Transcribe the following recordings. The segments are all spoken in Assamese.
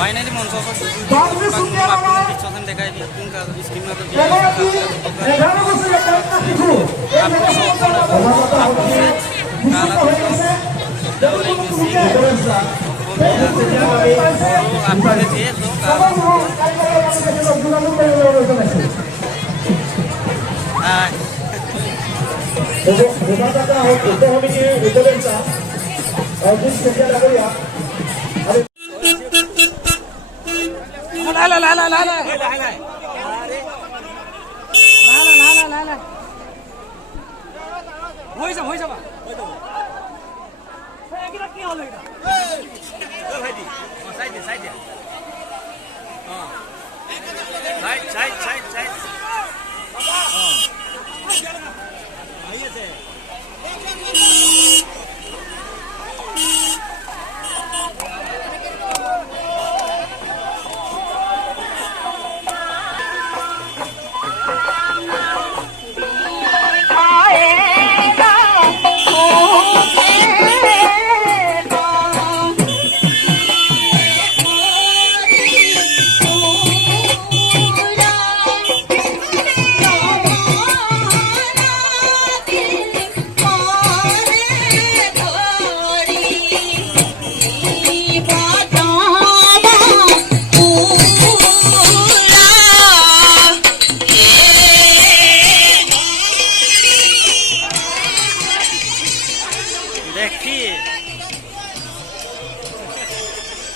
फाइनली मन डिस्कसन देखाई दिया स्कीम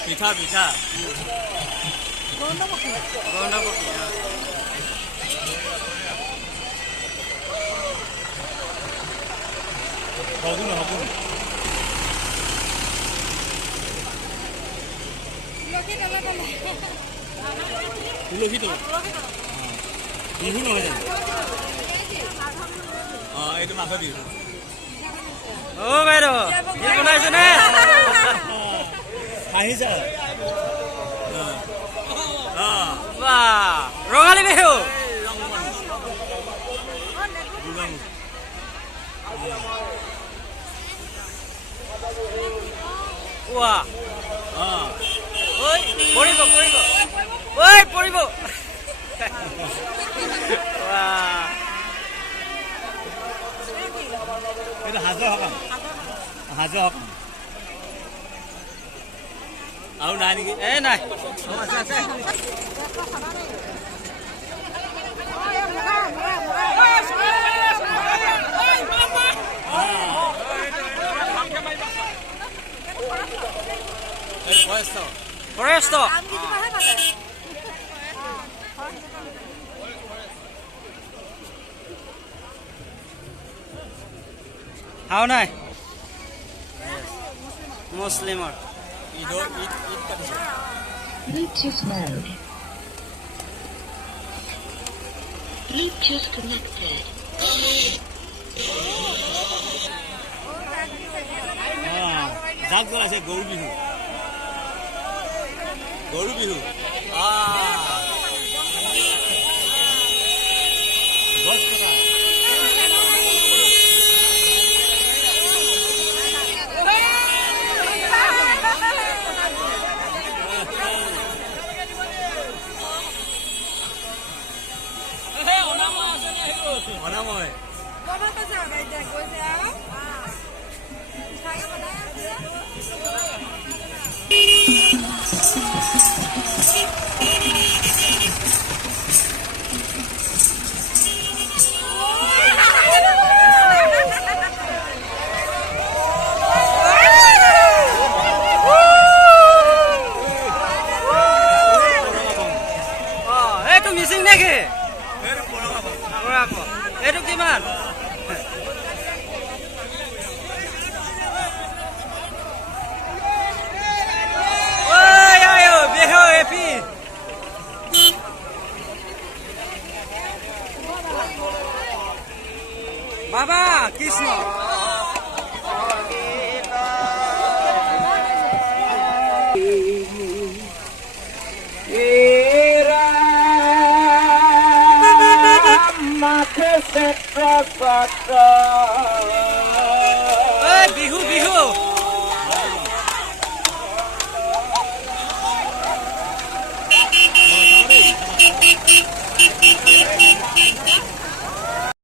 পিঠা পিঠা তুলসীটো বিহু নহয় জানো এইটো মাঘৰ বিহু অ বাইদেউ কি বনাইছে নে আহিছা বাহ ৰঙালী বিহু ৱাহ ঐ পৰিব পৰিব ঐ পৰিব ৱাহ এটা হাজৰ হকাম আৰু নাই নেকি এই নাই আছে আছে ফৰেষ্ট হাও নাই মুছলিমৰ Bluetooth mode. Bluetooth connected. জাক জ্বলাইছে গৰু বিহু গছ কটা অনাময় এইটো মিচিং নেকি এইটো কিমান বিহু এপি বাবা কৃষ্ণ বিহু বিহু